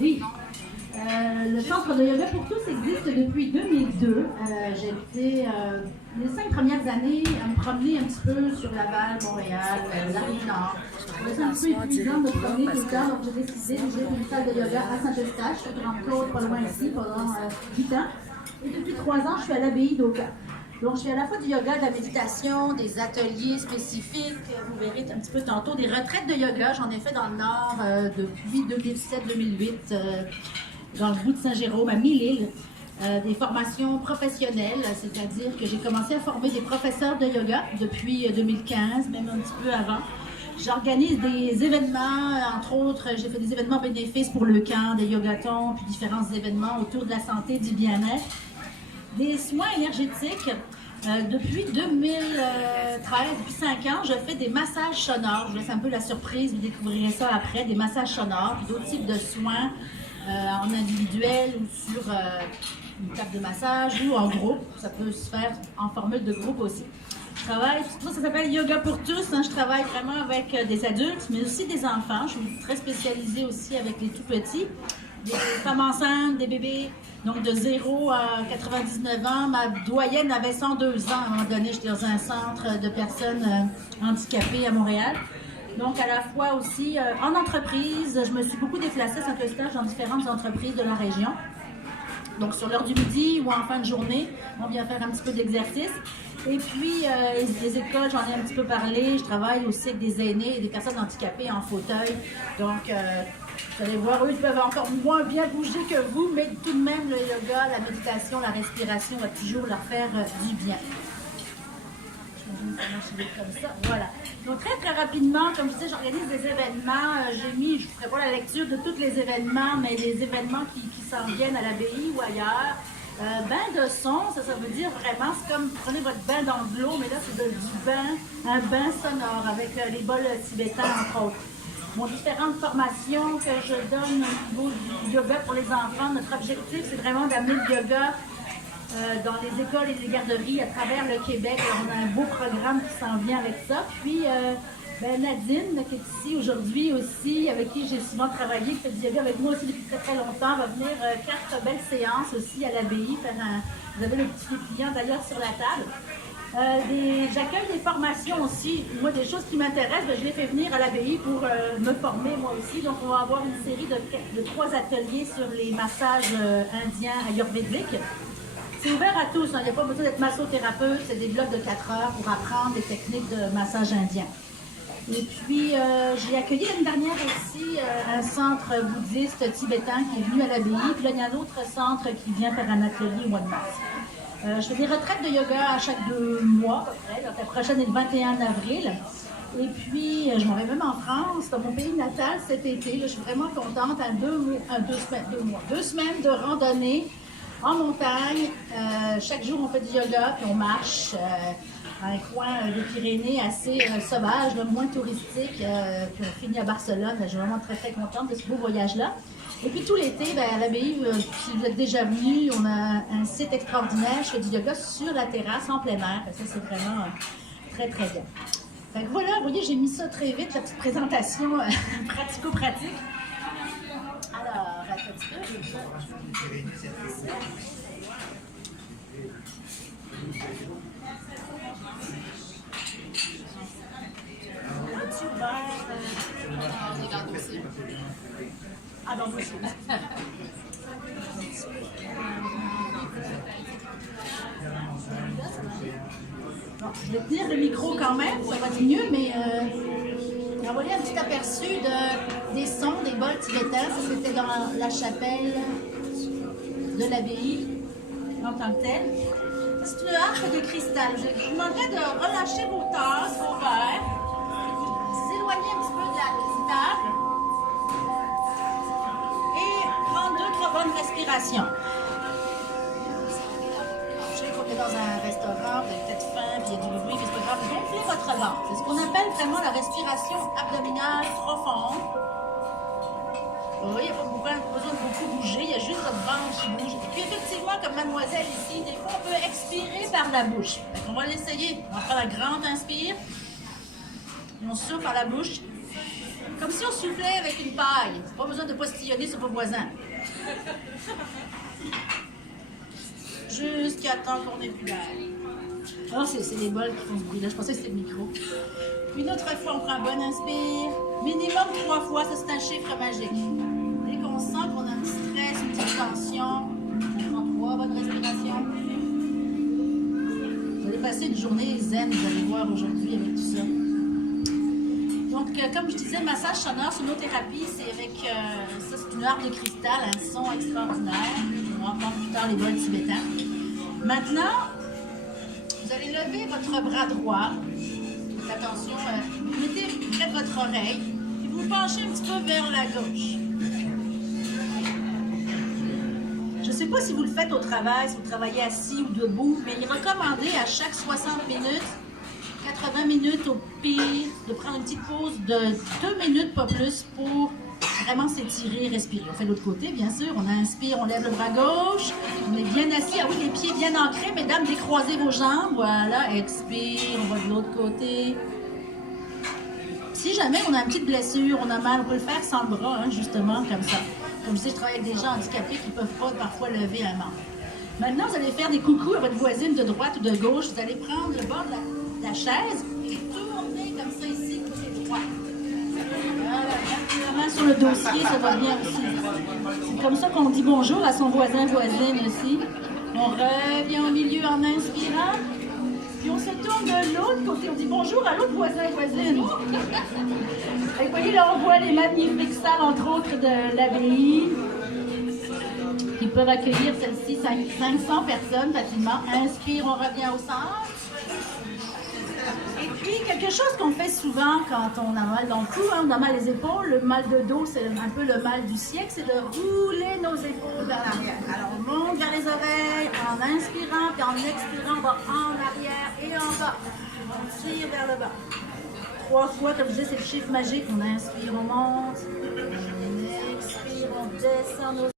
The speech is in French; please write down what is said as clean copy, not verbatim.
Oui. Le centre de yoga pour tous existe depuis 2002. J'ai été les 5 premières années à me promener un petit peu sur Laval, Montréal, la Rive-Nord. C'est un peu épuisant de me promener tout le temps, donc j'ai décidé d'ouvrir une salle de yoga à Saint-Eustache, sur Grande-Côte, pas loin ici, pendant 8 ans. Et depuis 3 ans, je suis à l'abbaye d'Oka. Donc, je fais à la fois du yoga, de la méditation, des ateliers spécifiques, vous verrez un petit peu tantôt, des retraites de yoga. J'en ai fait dans le Nord depuis 2007-2008, dans le bout de Saint-Jérôme, à Mille-Îles. Des formations professionnelles, c'est-à-dire que j'ai commencé à former des professeurs de yoga depuis 2015, même un petit peu avant. J'organise des événements, entre autres, j'ai fait des événements bénéfices pour le camp, des yogatons, puis différents événements autour de la santé, du bien-être. Des soins énergétiques. Depuis 2013, depuis 5 ans, je fais des massages sonores. Je vous laisse un peu la surprise, vous découvrirez ça après, des massages sonores, puis d'autres types de soins en individuel ou sur une table de massage ou en groupe. Ça peut se faire en formule de groupe aussi. Je travaille, ça s'appelle Yoga pour tous. Je travaille vraiment avec des adultes, mais aussi des enfants. Je suis très spécialisée aussi avec les tout petits, des femmes enceintes, des bébés. Donc, de 0 à 99 ans, ma doyenne avait 102 ans. À un moment donné, j'étais dans un centre de personnes handicapées à Montréal. Donc, à la fois aussi en entreprise, je me suis beaucoup déplacée à Saint-Eustache dans différentes entreprises de la région. Donc, sur l'heure du midi ou en fin de journée, on vient faire un petit peu d'exercice. Et puis, les écoles, j'en ai un petit peu parlé. Je travaille aussi avec des aînés et des personnes handicapées en fauteuil. Donc, vous allez voir, eux, ils peuvent encore moins bien bouger que vous, mais tout de même, le yoga, la méditation, la respiration va toujours leur faire du bien. Comme ça, voilà. Donc, très, très rapidement, comme je disais, j'organise des événements. J'ai mis, je ne ferai pas la lecture de tous les événements, mais les événements qui s'en viennent à l'abbaye ou ailleurs. Bain de son, ça veut dire vraiment, c'est comme prenez votre bain dans de l'eau, mais là, c'est du bain, un bain sonore avec les bols tibétains, entre autres. Bon, différentes formations que je donne au niveau du yoga pour les enfants. Notre objectif, c'est vraiment d'amener le yoga dans les écoles et les garderies à travers le Québec. Alors, on a un beau programme qui s'en vient avec ça. Puis, Nadine, qui est ici aujourd'hui aussi, avec qui j'ai souvent travaillé, qui fait du yoga avec moi aussi depuis très très longtemps, va venir 4 belles séances aussi à l'abbaye. Vous avez le petit client d'ailleurs sur la table. J'accueille des formations aussi. Moi, des choses qui m'intéressent, je les fais venir à l'abbaye pour me former moi aussi. Donc, on va avoir une série de 3 ateliers sur les massages indiens ayurvédiques. C'est ouvert à tous, il n'y a pas besoin d'être massothérapeute, c'est des blocs de 4 heures pour apprendre des techniques de massage indien. Et puis, j'ai accueilli l'année dernière aussi un centre bouddhiste tibétain qui est venu à l'abbaye. Puis là, il y a un autre centre qui vient faire un atelier au mois de mars. Je fais des retraites de yoga à chaque 2 mois, à peu près. Donc, la prochaine est le 21 avril. Et puis, je m'en vais même en France, dans mon pays natal cet été. Là, je suis vraiment contente. 2 semaines de randonnée en montagne. Chaque jour, on fait du yoga, puis on marche un coin des Pyrénées assez sauvage, moins touristique. Puis on finit à Barcelone. Je suis vraiment très, très contente de ce beau voyage-là. Et puis tout l'été, à l'abbaye, si vous êtes déjà venu, on a un site extraordinaire. Je fais du yoga sur la terrasse en plein air. Ça, c'est vraiment très, très bien. Fait que voilà, vous voyez, j'ai mis ça très vite, la petite présentation pratico-pratique. Alors, un petit peu. Ah, dans le dossier. Bon, je vais tenir le micro quand même, ça va être mieux, mais envoyer un petit aperçu des sons, des bols tibétains. Ça, c'était dans la chapelle de l'abbaye en tant que telle. C'est une arche de cristal. Je vous demanderais de relâcher vos tasses, vos verres, vous éloigner un petit peu de la table et prendre 2-3 bonnes respirations. Je sais qu'on est dans un restaurant, vous avez peut-être faim, puis il y a du bruit, mais c'est pas grave. Gonflez votre ventre. C'est ce qu'on appelle vraiment la respiration abdominale profonde. Oui, il n'y a pas besoin de beaucoup bouger, il y a juste votre ventre qui bouge. Et puis effectivement, comme mademoiselle ici, des fois on peut expirer par la bouche. On va l'essayer. On va faire la grande inspire. Et on souffle par la bouche. Comme si on soufflait avec une paille. Pas besoin de postillonner sur vos voisins. Jusqu'à temps qu'on n'ait plus l'air. Oh, c'est les bols qui font ce bruit-là. Je pensais que c'était le micro. Une autre fois, on prend un bon inspire. Minimum 3 fois, ça c'est un chiffre magique. Dès qu'on sent qu'on a un petit stress, une petite tension, on prend 3 bonnes respirations. Vous allez passer une journée zen, vous allez voir aujourd'hui avec tout ça. Donc, comme je disais, massage sonore, sonothérapie, c'est avec, ça c'est une harpe de cristal, un son extraordinaire. On va entendre plus tard les bols tibétains. Maintenant, vous allez lever votre bras droit. Faites attention, mettez près de votre oreille et vous penchez un petit peu vers la gauche. Je ne sais pas si vous le faites au travail, si vous travaillez assis ou debout, mais il est recommandé à chaque 60 minutes, 80 minutes au pire, de prendre une petite pause de 2 minutes, pas plus, pour vraiment s'étirer, respirer. On fait de l'autre côté, bien sûr. On inspire, on lève le bras gauche. On est bien assis. Ah oui, les pieds bien ancrés. Mesdames, décroisez vos jambes. Voilà, expire. On va de l'autre côté. Si jamais on a une petite blessure, on a mal, on peut le faire sans le bras, hein, justement, comme ça. Comme je dis, je travaille avec des gens handicapés qui ne peuvent pas parfois lever un membre. Maintenant, vous allez faire des coucous à votre voisine de droite ou de gauche. Vous allez prendre le bord de la chaise et tourner comme ça ici, côté droit. Voilà, sur le dossier, ça va bien aussi. C'est comme ça qu'on dit bonjour à son voisin-voisine aussi. On revient au milieu en inspirant. Puis on se tourne de l'autre côté. On dit bonjour à l'autre voisin-voisine. Vous voyez, là, on voit les magnifiques salles, entre autres, de l'abbaye, qui peuvent accueillir celle-ci 500 personnes facilement. Inspire, on revient au centre. Et puis, quelque chose qu'on fait souvent quand on a mal dans le cou, hein, on a mal les épaules, le mal de dos, c'est un peu le mal du siècle, c'est de rouler nos épaules vers l'arrière. Alors, on monte vers les oreilles en inspirant, puis en expirant, on va en arrière et en bas. On tire vers le bas. 3 fois, comme je disais, c'est le chiffre magique. On inspire, on monte. On expire, on descend nos